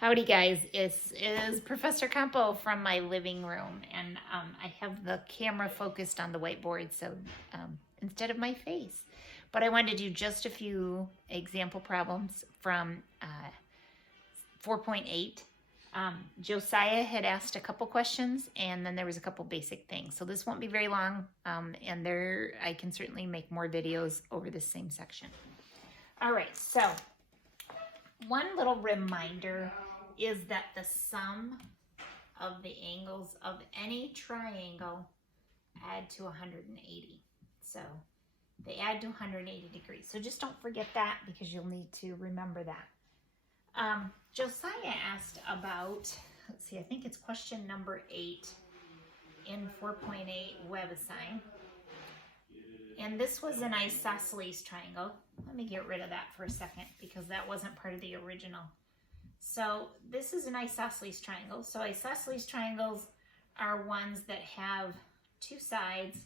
Howdy guys, this is Professor Campo from my living room, and I have the camera focused on the whiteboard, so instead of my face. But I wanted to do just a few example problems from 4.8. Josiah had asked a couple questions, and then there was a couple basic things. So this won't be very long, and I can certainly make more videos over this same section. All right, so one little reminder is that the sum of the angles of any triangle add to 180. So they add to 180 degrees. So just don't forget that, because you'll need to remember that. Josiah asked about, let's see, I think it's question number 8 in 4.8 WebAssign. And this was an isosceles triangle. Let me get rid of that for a second, because that wasn't part of the original. So this is an isosceles triangle. So isosceles triangles are ones that have two sides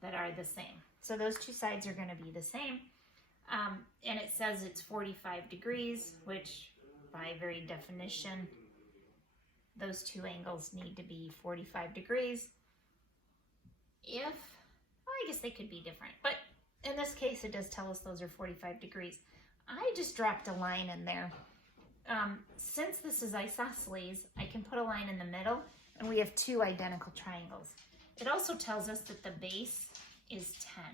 that are the same. So those two sides are going to be the same. And it says it's 45 degrees, which by very definition, those two angles need to be 45 degrees. Well, I guess they could be different, but in this case, it does tell us those are 45 degrees. I just dropped a line in there. Since this is isosceles, I can put a line in the middle, and we have two identical triangles. It also tells us that the base is 10.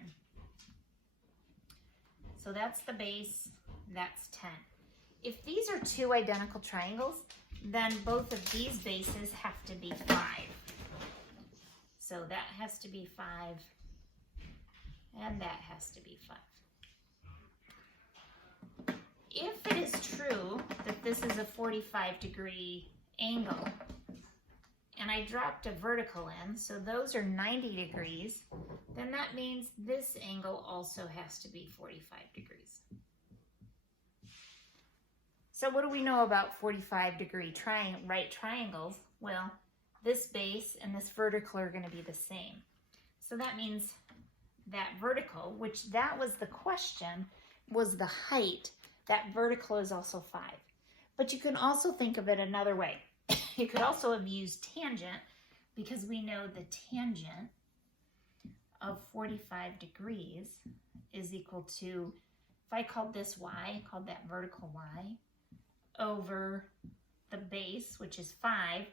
So that's the base, that's 10. If these are two identical triangles, then both of these bases have to be 5. So that has to be 5. And that has to be 5. If it is true that this is a 45-degree angle, and I dropped a vertical in, so those are 90 degrees, then that means this angle also has to be 45 degrees. So what do we know about 45-degree right triangles? Well, this base and this vertical are going to be the same. So that means that vertical, which that was the question, was the height. That vertical is also 5. But you can also think of it another way. You could also have used tangent, because we know the tangent of 45 degrees is equal to, if I called this y, called that vertical y, over the base, which is 5,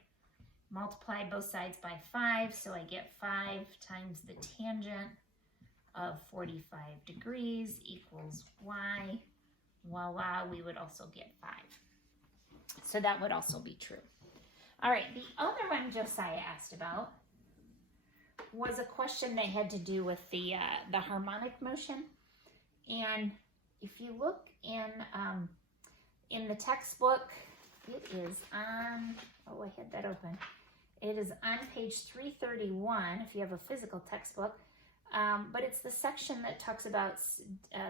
multiply both sides by 5, so I get 5 times the tangent of 45 degrees equals y. Voila, we would also get 5. So that would also be true. All right, the other one Josiah asked about was a question that had to do with the harmonic motion. And if you look in the textbook, it is on, oh, I had that open. It is on page 331 if you have a physical textbook. But it's the section that talks about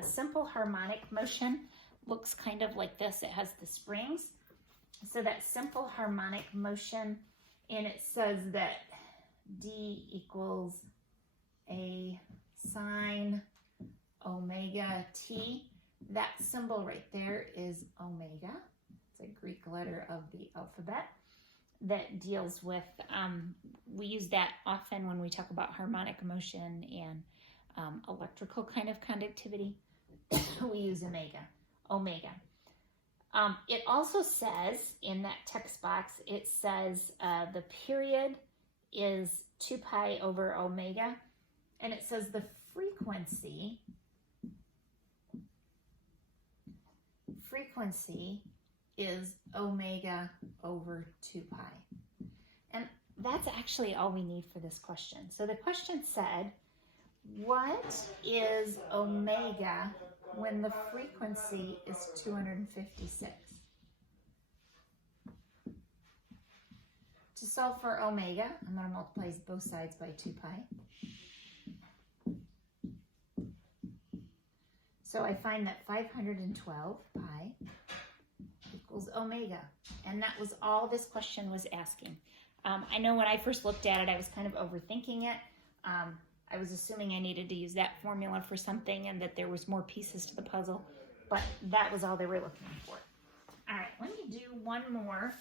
simple harmonic motion. Looks kind of like this. It has the springs. So that simple harmonic motion, and it says that D equals a sine omega t. That symbol right there is omega. It's a Greek letter of the alphabet that deals with, we use that often when we talk about harmonic motion and electrical kind of conductivity. We use omega. It also says in that text box, it says the period is 2 pi over omega, and it says the frequency is omega over 2 pi. And that's actually all we need for this question. So the question said, what is omega when the frequency is 256? To solve for omega, I'm going to multiply both sides by 2 pi. So I find that 512 pi equals omega. And that was all this question was asking. I know when I first looked at it, I was kind of overthinking it. I was assuming I needed to use that formula for something and that there was more pieces to the puzzle, but that was all they were looking for. All right, let me do one more,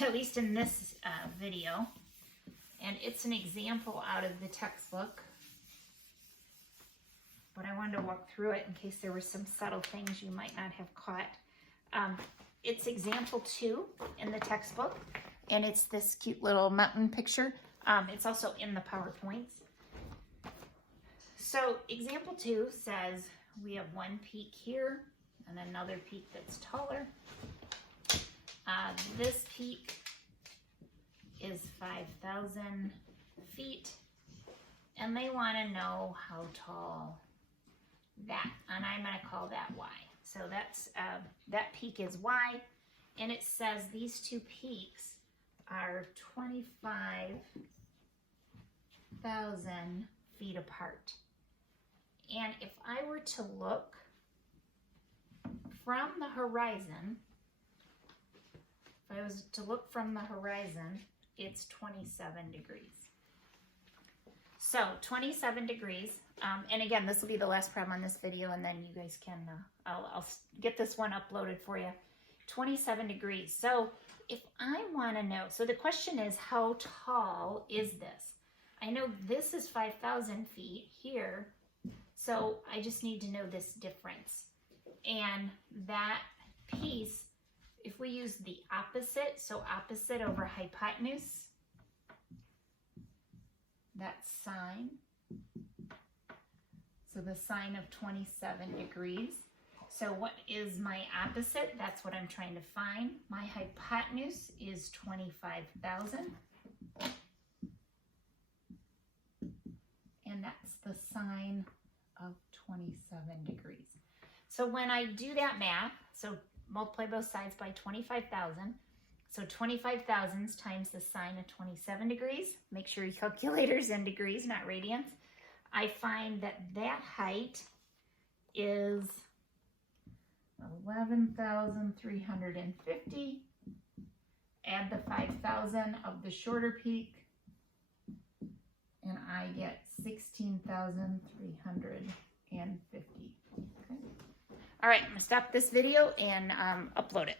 at least in this video, and it's an example out of the textbook, but I wanted to walk through it in case there were some subtle things you might not have caught. It's example 2 in the textbook, and it's this cute little mountain picture. It's also in the PowerPoints. So example 2 says we have one peak here and another peak that's taller. This peak is 5,000 feet, and they want to know how tall that, and I'm going to call that Y. So that's that peak is Y, and it says these two peaks are 25,000 feet apart. And if I were to look from the horizon, if I was to look from the horizon, it's 27 degrees. So 27 degrees, and again, this will be the last problem on this video, and then you guys can, I'll get this one uploaded for you. 27 degrees. So if I want to know, so the question is, how tall is this? I know this is 5,000 feet here, so I just need to know this difference. And that piece, if we use the opposite, so opposite over hypotenuse, that's sine. So the sine of 27 degrees. So what is my opposite? That's what I'm trying to find. My hypotenuse is 25,000. And that's the sine of 27 degrees. So when I do that math, so multiply both sides by 25,000. So 25 thousandths times the sine of 27 degrees. Make sure your calculator's in degrees, not radians. I find that that height is 11,350. Add the 5,000 of the shorter peak, and I get 16,350. Okay. All right, I'm gonna stop this video and upload it.